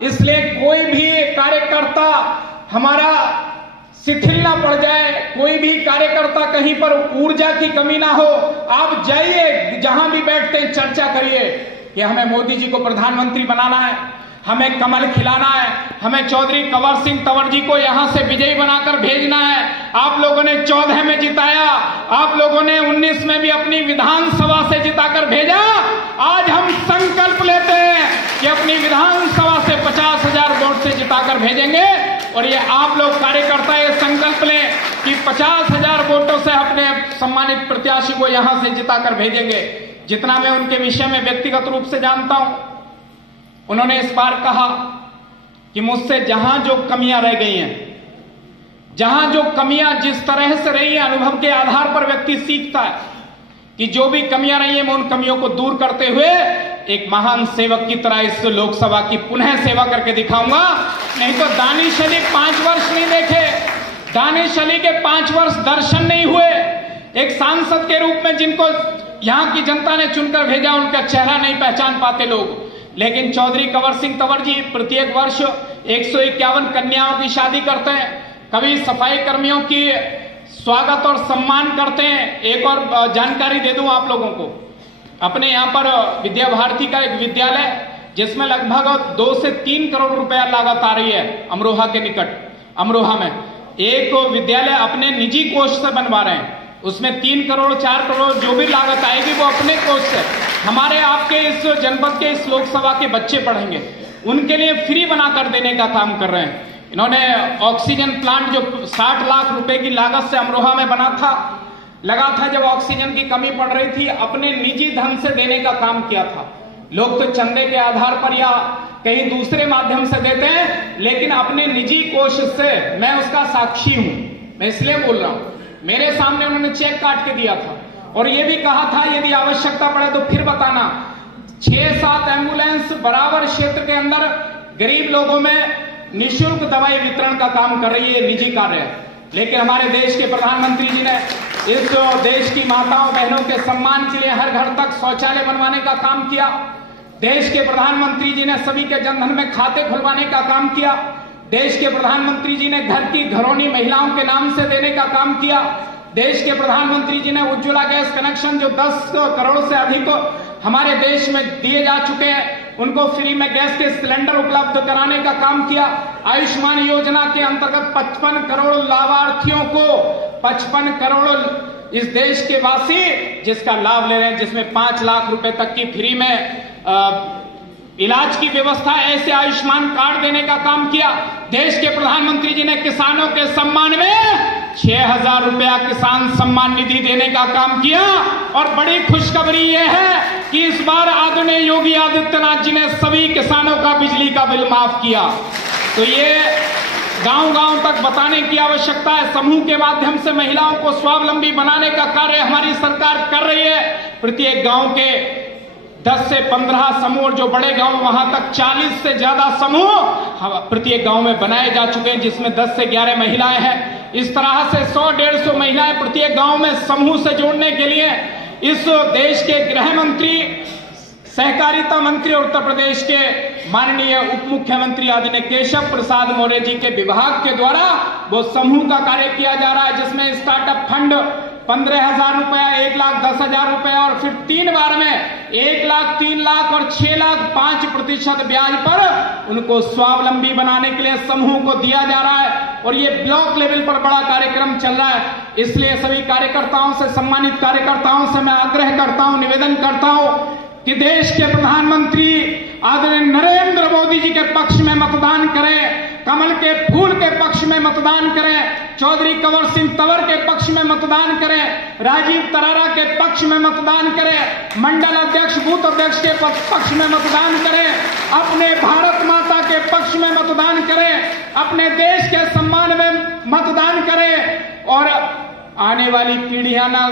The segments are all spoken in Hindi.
इसलिए कोई भी कार्यकर्ता हमारा शिथिल ना पड़ जाए, कोई भी कार्यकर्ता कहीं पर ऊर्जा की कमी ना हो। आप जाइए, जहां भी बैठते हैं चर्चा करिए कि हमें मोदी जी को प्रधानमंत्री बनाना है, हमें कमल खिलाना है, हमें चौधरी कंवर सिंह तंवर जी को यहां से विजयी बनाकर भेजना है। आप लोगों ने 14 में जिताया, आप लोगों ने 19 में भी अपनी विधानसभा से जिताकर भेजा। आज हम संकल्प लेते हैं कि अपनी विधानसभा से 50,000 वोट से जिताकर भेजेंगे। और ये आप लोग कार्यकर्ता ये संकल्प लें कि 50,000 वोटों से अपने सम्मानित प्रत्याशी को यहां से जिताकर भेजेंगे। जितना मैं उनके विषय में व्यक्तिगत रूप से जानता हूं, उन्होंने इस बार कहा कि मुझसे जहां जो कमियां रह गई हैं, जहां जो कमियां जिस तरह से रही हैं, अनुभव के आधार पर व्यक्ति सीखता है कि जो भी कमियां रही हैं मैं उन कमियों को दूर करते हुए एक महान सेवक की तरह इस लोकसभा की पुनः सेवा करके दिखाऊंगा। नहीं तो दानिश अली 5 वर्ष नहीं देखे, दानिश अली के 5 वर्ष दर्शन नहीं हुए। एक सांसद के रूप में जिनको यहां की जनता ने चुनकर भेजा, उनका चेहरा नहीं पहचान पाते लोग। लेकिन चौधरी कंवर सिंह तंवर जी प्रत्येक वर्ष 151 कन्याओं की शादी करते हैं, कभी सफाई कर्मियों की स्वागत और सम्मान करते हैं। एक और जानकारी दे दूं आप लोगों को, अपने यहाँ पर विद्या भारती का एक विद्यालय जिसमें लगभग 2 से 3 करोड़ रुपया लागत आ रही है, अमरोहा के निकट, अमरोहा में एक विद्यालय अपने निजी कोष से बनवा रहे हैं। उसमें 3 करोड़ 4 करोड़ जो भी लागत आएगी वो अपने कोष से हमारे आपके इस जनपद के इस लोकसभा के बच्चे पढ़ेंगे, उनके लिए फ्री बनाकर देने का काम कर रहे हैं। इन्होंने ऑक्सीजन प्लांट जो 60 लाख रुपए की लागत से अमरोहा में बना था, लगा था जब ऑक्सीजन की कमी पड़ रही थी, अपने निजी धन से देने का काम किया था। लोग तो चंदे के आधार पर या कहीं दूसरे माध्यम से देते हैं, लेकिन अपने निजी कोष से, मैं उसका साक्षी हूं, मैं इसलिए बोल रहा हूं। मेरे सामने उन्होंने चेक काट के दिया था और यह भी कहा था यदि आवश्यकता पड़े तो फिर बताना। 6-7 एम्बुलेंस बराबर क्षेत्र के अंदर गरीब लोगों में निःशुल्क दवाई वितरण का काम कर रही है, निजी कार्य है। लेकिन हमारे देश के प्रधानमंत्री जी ने इस देश की माताओं बहनों के सम्मान के लिए हर घर तक शौचालय बनवाने का काम किया। देश के प्रधानमंत्री जी ने सभी के जनधन में खाते खुलवाने का काम किया। देश के प्रधानमंत्री जी ने घर की घरौनी महिलाओं के नाम से देने का काम किया। देश के प्रधानमंत्री जी ने उज्ज्वला गैस कनेक्शन जो 10 करोड़ से अधिक हमारे देश में दिए जा चुके हैं, उनको फ्री में गैस के सिलेंडर उपलब्ध कराने का काम किया। आयुष्मान योजना के अंतर्गत 55 करोड़ लाभार्थियों को, 55 करोड़ इस देश के वासी जिसका लाभ ले रहे हैं, जिसमें 5 लाख रुपए तक की फ्री में इलाज की व्यवस्था, ऐसे आयुष्मान कार्ड देने का काम किया। देश के प्रधानमंत्री जी ने किसानों के सम्मान में 6,000 रुपया किसान सम्मान निधि देने का काम किया। और बड़ी खुशखबरी यह है कि इस बार आदरणीय योगी आदित्यनाथ जी ने सभी किसानों का बिजली का बिल माफ किया। तो ये गांव-गांव तक बताने की आवश्यकता है। समूह के माध्यम से महिलाओं को स्वावलंबी बनाने का कार्य हमारी सरकार कर रही है। प्रत्येक गांव के 10 से 15 समूह, जो बड़े गांव वहां तक 40 से ज्यादा समूह प्रत्येक गांव में बनाए जा चुके हैं, जिसमें 10 से 11 महिलाएं हैं। इस तरह से 100-150 महिलाएं प्रत्येक गांव में समूह से जोड़ने के लिए इस देश के गृह मंत्री, सहकारिता मंत्री और उत्तर प्रदेश के माननीय उप मुख्यमंत्री आदरणीय केशव प्रसाद मौर्य जी के विभाग के द्वारा वो समूह का कार्य किया जा रहा है, जिसमें स्टार्टअप फंड 15,000 रुपया, 1,10,000 रुपया और फिर 3 बार में 1 लाख, 3 लाख और 6 लाख 5% ब्याज पर उनको स्वावलंबी बनाने के लिए समूह को दिया जा रहा है। और ये ब्लॉक लेवल पर बड़ा कार्यक्रम चल रहा है। इसलिए सभी कार्यकर्ताओं से, सम्मानित कार्यकर्ताओं से मैं आग्रह करता हूं, निवेदन करता हूं कि देश के प्रधानमंत्री आदरणीय नरेंद्र मोदी जी के पक्ष में मतदान करें, कमल के फूल के पक्ष में मतदान करें, चौधरी कंवर सिंह तंवर के पक्ष में मतदान करें, राजीव तरारा के पक्ष में मतदान करें, मंडल अध्यक्ष, बूथ अध्यक्ष के पक्ष में मतदान करें, अपने भारत माता के पक्ष में मतदान करें, अपने देश के सम्मान में मतदान करें और आने वाली पीढ़ियां न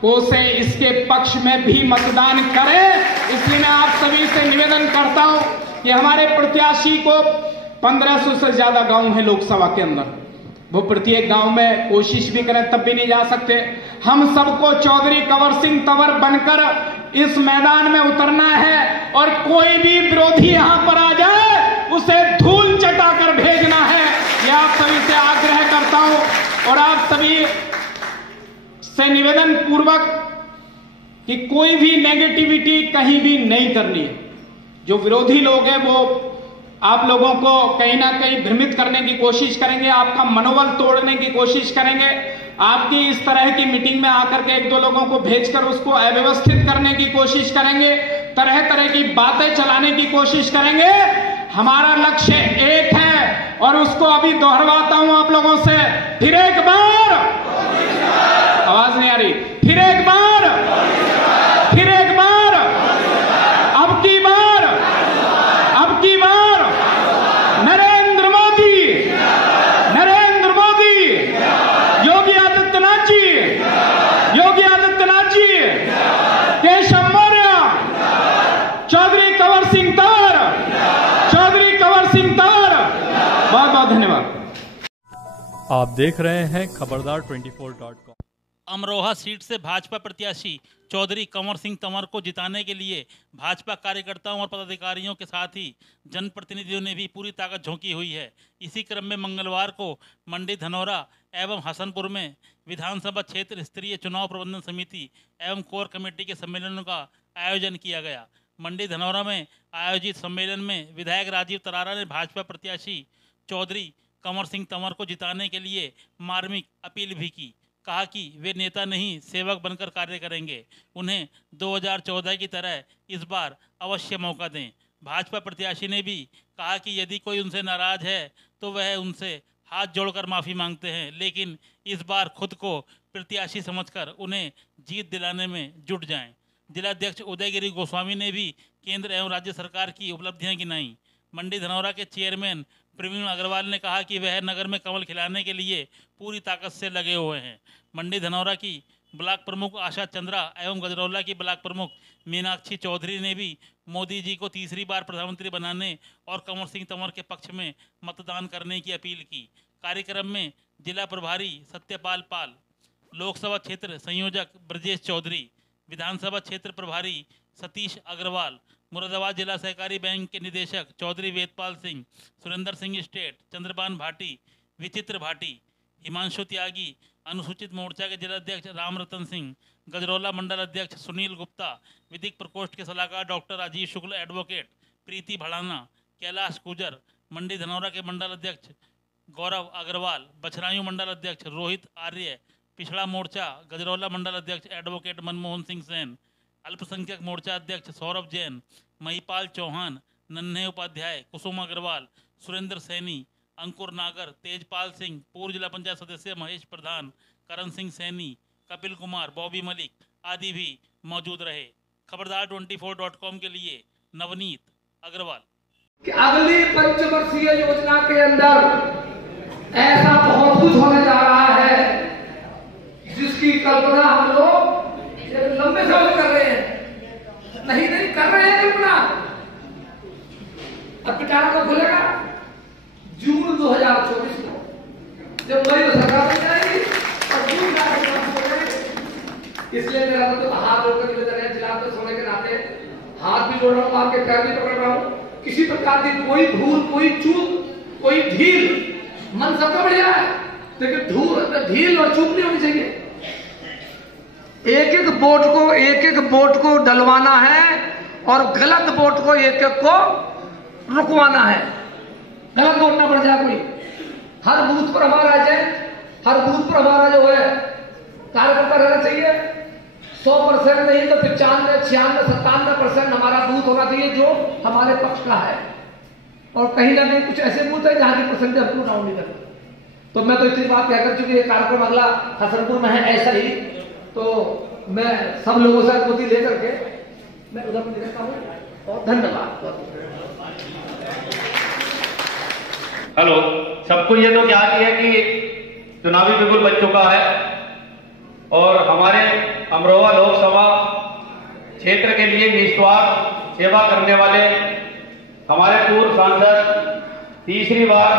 कोसे इसके पक्ष में भी मतदान करें। इसलिए मैं आप सभी से निवेदन करता हूं कि हमारे प्रत्याशी को 1500 से ज्यादा गांव है लोकसभा के अंदर, वो प्रत्येक गांव में कोशिश भी करें तब भी नहीं जा सकते। हम सबको चौधरी कंवर सिंह तंवर बनकर इस मैदान में उतरना है और कोई भी विरोधी यहां पर आ जाए उसे जी से निवेदन पूर्वक कि कोई भी नेगेटिविटी कहीं भी नहीं करनी है। जो विरोधी लोग हैं वो आप लोगों को कहीं ना कहीं भ्रमित करने की कोशिश करेंगे, आपका मनोबल तोड़ने की कोशिश करेंगे, आपकी इस तरह की मीटिंग में आकर के एक दो लोगों को भेजकर उसको अव्यवस्थित करने की कोशिश करेंगे, तरह तरह की बातें चलाने की कोशिश करेंगे। हमारा लक्ष्य एक है और उसको अभी दोहराता हूं आप लोगों से, फिर एक बार, आवाज नहीं आ रही, फिर एक बार, फिर एक बार, अब की बार, अब की बार नरेंद्र मोदी, नरेंद्र मोदी, योगी आदित्यनाथ जी, योगी आदित्यनाथ जी, केशव मौर्य, चौधरी कंवर सिंह तंवर, चौधरी कंवर सिंह तंवर, बहुत बहुत धन्यवाद। आप देख रहे हैं खबरदार 24.com। अमरोहा सीट से भाजपा प्रत्याशी चौधरी कंवर सिंह तंवर को जिताने के लिए भाजपा कार्यकर्ताओं और पदाधिकारियों के साथ ही जनप्रतिनिधियों ने भी पूरी ताकत झोंकी हुई है। इसी क्रम में मंगलवार को मंडी धनौरा एवं हसनपुर में विधानसभा क्षेत्र स्तरीय चुनाव प्रबंधन समिति एवं कोर कमेटी के सम्मेलनों का आयोजन किया गया। मंडी धनौरा में आयोजित सम्मेलन में विधायक राजीव तरारा ने भाजपा प्रत्याशी चौधरी कंवर सिंह तंवर को जिताने के लिए मार्मिक अपील भी की। कहा कि वे नेता नहीं सेवक बनकर कार्य करेंगे, उन्हें 2014 की तरह इस बार अवश्य मौका दें। भाजपा प्रत्याशी ने भी कहा कि यदि कोई उनसे नाराज है तो वह उनसे हाथ जोड़कर माफ़ी मांगते हैं, लेकिन इस बार खुद को प्रत्याशी समझकर उन्हें जीत दिलाने में जुट जाएं। जिलाध्यक्ष उदयगिरी गोस्वामी ने भी केंद्र एवं राज्य सरकार की उपलब्धियां गिनाई। मंडी धनौरा के चेयरमैन प्रवीण अग्रवाल ने कहा कि वह नगर में कमल खिलाने के लिए पूरी ताकत से लगे हुए हैं। मंडी धनौरा की ब्लॉक प्रमुख आशा चंद्रा एवं गजरौला की ब्लॉक प्रमुख मीनाक्षी चौधरी ने भी मोदी जी को तीसरी बार प्रधानमंत्री बनाने और कंवर सिंह तंवर के पक्ष में मतदान करने की अपील की। कार्यक्रम में जिला प्रभारी सत्यपाल पाल, लोकसभा क्षेत्र संयोजक ब्रजेश चौधरी, विधानसभा क्षेत्र प्रभारी सतीश अग्रवाल, मुरादाबाद जिला सहकारी बैंक के निदेशक चौधरी वेदपाल सिंह, सुरेंद्र सिंह स्टेट, चंद्रपान भाटी, विचित्र भाटी, हिमांशु त्यागी, अनुसूचित मोर्चा के जिलाध्यक्ष राम रतन सिंह, गजरौला मंडल अध्यक्ष सुनील गुप्ता, विधिक प्रकोष्ठ के सलाहकार डॉक्टर राजीव शुक्ल, एडवोकेट प्रीति भड़ाना, कैलाश गुजर, मंडी धनौरा के मंडल अध्यक्ष गौरव अग्रवाल, बछरायू मंडल अध्यक्ष रोहित आर्य, पिछड़ा मोर्चा गजरौला मंडल अध्यक्ष एडवोकेट मनमोहन सिंह सेन, अल्पसंख्यक मोर्चा अध्यक्ष सौरभ जैन, महिपाल चौहान, नन्हे उपाध्याय, कुसुम अग्रवाल, सुरेंद्र सैनी, अंकुर नागर, तेजपाल सिंह, पूर्व जिला पंचायत सदस्य महेश प्रधान, करण सिंह सैनी, कपिल कुमार, बॉबी मलिक आदि भी मौजूद रहे। खबरदार 24.com के लिए नवनीत अग्रवाल। कि अगली पंचवर्षीय योजना के अंदर ऐसा बहुत कुछ होने जा रहा है जिसकी कल्पना हम लोग लंबे समय कर रहे हैं, नहीं कर रहे हैं कल्पना। अब पिटारा को खुलेगा जून 2024 को, जब मई में सरकार बन जाएगी और जून 2024 हो जाएगी। इसलिए मेरा तो हाथ जोड़कर निवेदन है, जिला अध्यक्ष होने के नाते हाथ भी जोड़ रहा हूँ, आपके पैर भी पकड़ रहा हूँ। किसी प्रकार की कोई भूल, कोई चूक, कोई ढील, मन सबका बढ़िया है, लेकिन ढील और चूक नहीं होनी चाहिए। एक एक वोट को डलवाना है और गलत वोट को एक एक को रुकवाना है। गलत वोट ना पड़ जाए कोई। हर बूथ पर हमारा एजेंट, हर बूथ पर हमारा जो है कार्यकर्ता रहना चाहिए। 100% नहीं तो 95, 96, 97% हमारा बूथ होना चाहिए जो हमारे पक्ष का है। और कहीं ना कहीं कुछ ऐसे बूथ है जहां की परसेंटेज अपनी डाउन नहीं करते। तो मैं तो इतनी बात कहकर चुकी, कार्यक्रम अगला हसनपुर में है ऐसा ही, तो मैं सब लोगों से अनुमति लेकर के मैं उधर देखता हूँ और धन्यवाद। हेलो, सबको ये तो ज्ञात है कि चुनावी बिगुल बच चुका है और हमारे अमरोहा लोकसभा क्षेत्र के लिए निस्वार्थ सेवा करने वाले हमारे पूर्व सांसद तीसरी बार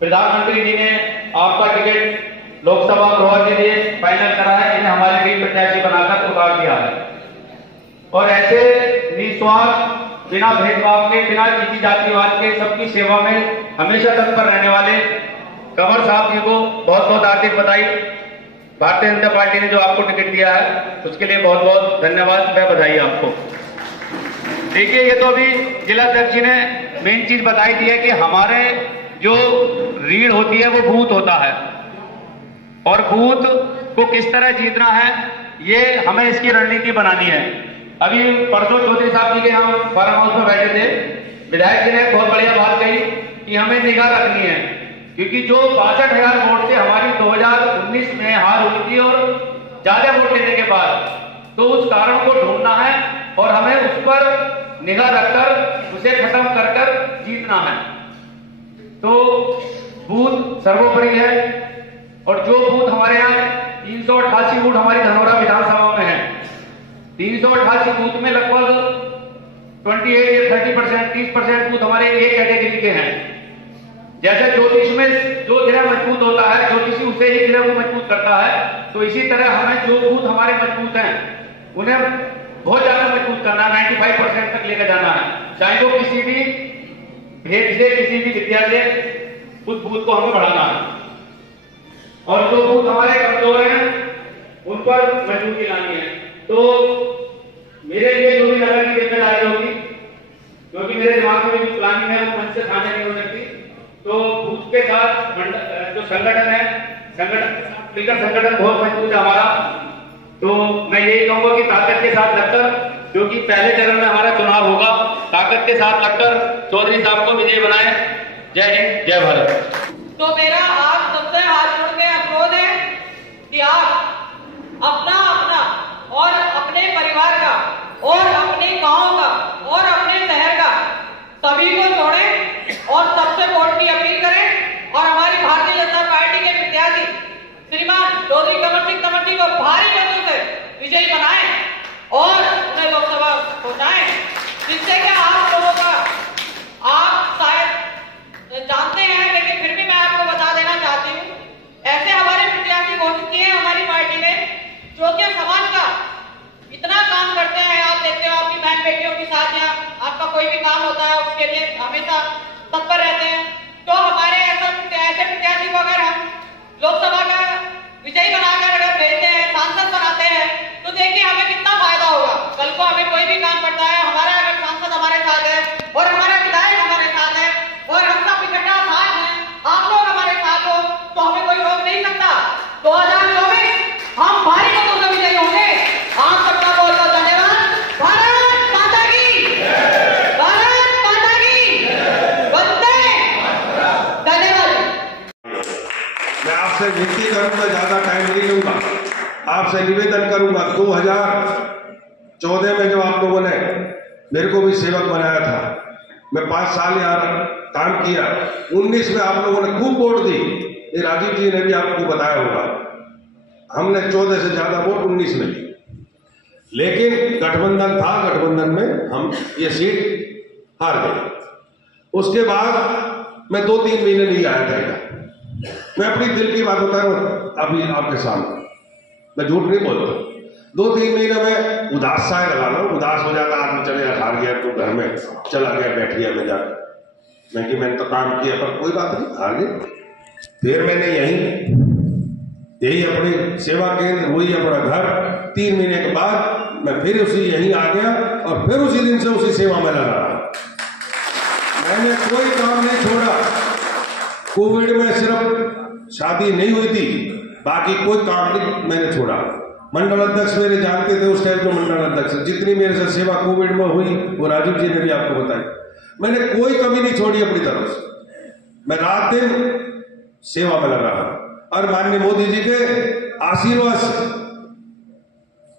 प्रधानमंत्री जी ने आपका टिकट लोकसभा अमरोहा के लिए फाइनल करा है, इन्हें हमारे लिए प्रत्याशी बनाकर उतार दिया है। और ऐसे निस्वार्थ, बिना भेदभाव के, बिना किसी जातिवाद के, सबकी सेवा में हमेशा तत्पर रहने वाले कंवर साहब जी को बहुत बहुत हार्दिक बधाई। भारतीय जनता पार्टी ने जो आपको टिकट दिया है उसके लिए बहुत बहुत धन्यवाद, मैं बधाई आपको। देखिए, ये तो अभी जिला अध्यक्ष जी ने मेन चीज बताई दी है कि हमारे जो रीढ़ होती है वो बूथ होता है और बूथ को किस तरह जीतना है, ये हमें इसकी रणनीति बनानी है। अभी परसों चौधरी साहब जी के यहाँ फार्म हाउस में बैठे थे, विधायक जी ने बहुत बढ़िया बात कही कि हमें निगाह रखनी है, क्योंकि जो 62,000 वोट से हमारी 2019 में हार हुई थी और ज्यादा वोट लेने के बाद, तो उस कारण को ढूंढना है और हमें उस पर निगाह रखकर उसे खत्म कर कर जीतना है। तो बूथ सर्वोपरि है और जो बूथ हमारे यहाँ 388 बूथ हमारी धनौरा विधानसभा में है, 388 बूथ में लगभग 28 या 30%, 30% बूथ हमारे ए कैटेगरी के हैं। जैसे ज्योतिष में जो ग्रह मजबूत होता है, ज्योतिषी उसे ही ग्रह को मजबूत करता है, तो इसी तरह हमें जो बूथ हमारे मजबूत हैं उन्हें बहुत ज्यादा मजबूत करना, 95% तक लेकर जाना है, चाहे वो किसी भी भेद से, किसी भी विद्या से, उस बूथ को हमें बढ़ाना है। और जो बूथ हमारे कमजोर हैं उन पर मजबूती लानी है। तो मेरे लिए जो भी नगर की जिम्मेदारी होगी, क्योंकि मेरे दिमाग में जो प्लानिंग है वो मंच से साझा नहीं हो सकती, तो बूथ के साथ जो संगठन है, संगठन मिलकर संगठन बहुत मजबूत है हमारा। तो मैं यही कहूंगा कि ताकत के साथ लगकर, क्योंकि पहले चरण में हमारा चुनाव होगा, ताकत के साथ लगकर चौधरी साहब को विजयी बनाए। जय हिंद, जय भारत। तो मेरा आप सबसे हाथ जोड़ के अनुरोध है कि आप अपना और अपने परिवार का और अपने गांव का और अपने शहर का सभी को जोड़ें और सबसे वोट की अपील करें और हमारी भारतीय जनता पार्टी के प्रत्याशी श्रीमान चौधरी कंवर सिंह तंवर जी को भारी मतों से विजयी बनाएं और उन्हें लोकसभा पहुंचाएं, जिससे कि आप लोगों का, आप शायद जानते हैं लेकिन फिर भी मैं आपको बता देना चाहती हूँ, ऐसे हमारे प्रत्याशी घोषित किए हैं हमारी पार्टी ने जो कि समाज का इतना काम करते हैं। आप देखते हो आपकी बहन बेटियों के साथ या आपका कोई भी काम होता है उसके लिए हमेशा तत्पर रहते हैं। तो हमारे ऐसे प्रत्याशी को अगर हम लोकसभा का विजयी बनाकर अगर भेजते हैं, सांसद बनाते हैं, तो देखिए हमें कितना फायदा होगा। कल को हमें कोई भी काम पड़ता है, हमारा अगर सांसद हमारे साथ है और हमारा विधायक हमारे साथ है और हम सब इकट्ठा साथ हैं, आप लोग हमारे साथ हो, तो हमें कोई रोक नहीं सकता। 2024 हम भारी मतों से विजयी होंगे। आप सबका बहुत बहुत धन्यवाद। भारत माता की, भारत माता की, वंदे। धन्यवाद। मैं आपसे विनती करूंगा, ज्यादा टाइम नहीं लूंगा, आपसे निवेदन करूंगा। 2014 में जब आप लोगों ने मेरे को भी सेवक बनाया था, मैं 5 साल यहाँ काम किया। 19 में आप लोगों ने खूब वोट दी, ये राजीव जी ने भी आपको बताया होगा। हमने 14 से ज्यादा वोट 19 में दी, लेकिन गठबंधन था, गठबंधन में हम ये सीट हार गए। उसके बाद मैं 2-3 महीने नहीं आया था। मैं अपनी दिल की बात बता रहा हूं अभी आपके सामने, मैं झूठ नहीं बोलता। 2-3 महीने में उदास सा लगा लो, उदास हो जाता आदमी, चले हार गया तो घर में चला गया, बैठिया में जाकर मैंने तो काम किया, पर कोई बात नहीं, हार गए। फिर मैंने यही अपनी सेवा केंद्र, वही अपना घर, 3 महीने के बाद मैं फिर यहीं आ गया और फिर उसी दिन से उसी सेवा में लगा रहा। मैंने कोई काम नहीं छोड़ा। कोविड में सिर्फ शादी नहीं हुई थी, बाकी कोई काम नहीं मैंने छोड़ा। मंडल अध्यक्ष मेरे जानते थे उस टाइम, जो मंडल अध्यक्ष जितनी मेरे से सेवा कोविड में हुई वो राजीव जी ने भी आपको बताई। मैंने कोई कमी नहीं छोड़ी अपनी तरफ से, मैं रात दिन सेवा में लगा रहा। और माननीय मोदी जी के आशीर्वाद से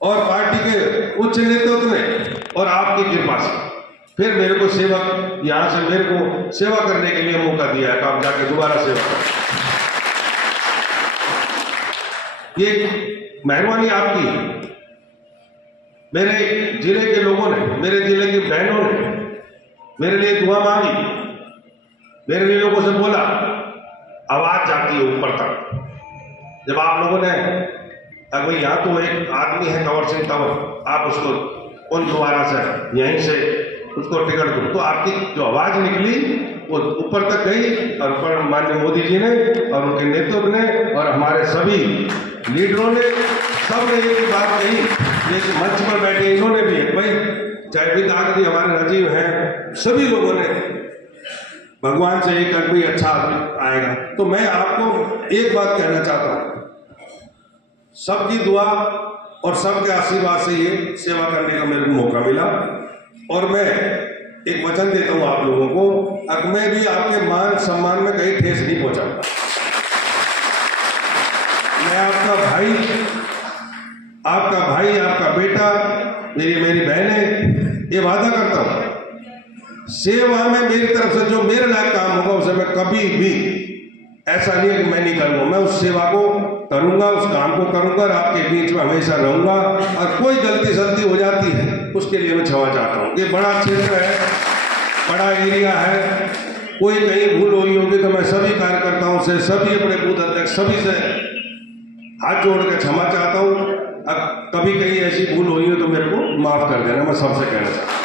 और पार्टी के उच्च नेतृत्व ने और आपकी कृपा से फिर मेरे को सेवक यहां से मेरे को सेवा करने के लिए मौका दिया है, आप जाके दोबारा सेवा करें। ये मेहरबानी आपकी है। मेरे जिले के लोगों ने, मेरे जिले की बहनों ने मेरे लिए दुआ मांगी, मेरे लिए लोगों से बोला, आवाज जाती है ऊपर तक। जब आप लोगों ने अगर यहाँ तो एक आदमी है कंवर सिंह तंवर, आप उसको उन दोबारा से यहीं से उसको टिकट दो, तो आपकी जो आवाज निकली वो ऊपर तक गई और पर माननीय मोदी जी ने और उनके नेतृत्व ने और हमारे सभी लीडरों ने सबने एक बात कही, एक मंच पर बैठे इन्होंने भी, भाई चाहे विधायक जी हमारे राजीव हैं, सभी लोगों ने भगवान से एक आदमी अच्छा आएगा। तो मैं आपको एक बात कहना चाहता हूं, सबकी दुआ और सबके आशीर्वाद से ये सेवा करने का मेरे को मौका मिला और मैं एक वचन देता हूं आप लोगों को, अब मैं भी आपके मान सम्मान में कहीं ठेस नहीं पहुंचाऊंगा। मैं आपका भाई, आपका बेटा, मेरी बहनें, ये वादा करता हूं सेवा में मेरी तरफ से जो मेरे लायक काम होगा उसे मैं कभी भी ऐसा नहीं है कि मैं नहीं करूंगा, मैं उस सेवा को करूंगा, उस काम को करूंगा और आपके बीच में हमेशा रहूंगा। और कोई गलती सलती हो जाती है उसके लिए मैं क्षमा चाहता हूं। ये बड़ा क्षेत्र है, बड़ा एरिया है, कोई कहीं भूल हुई होगी तो मैं सभी कार्यकर्ताओं से, सभी अपने बूथ अध्यक्ष, सभी से हाथ जोड़ के क्षमा चाहता हूं। अब कभी कहीं ऐसी भूल हुई हो तो मेरे को माफ कर देना, मैं सबसे कहना चाहता हूं।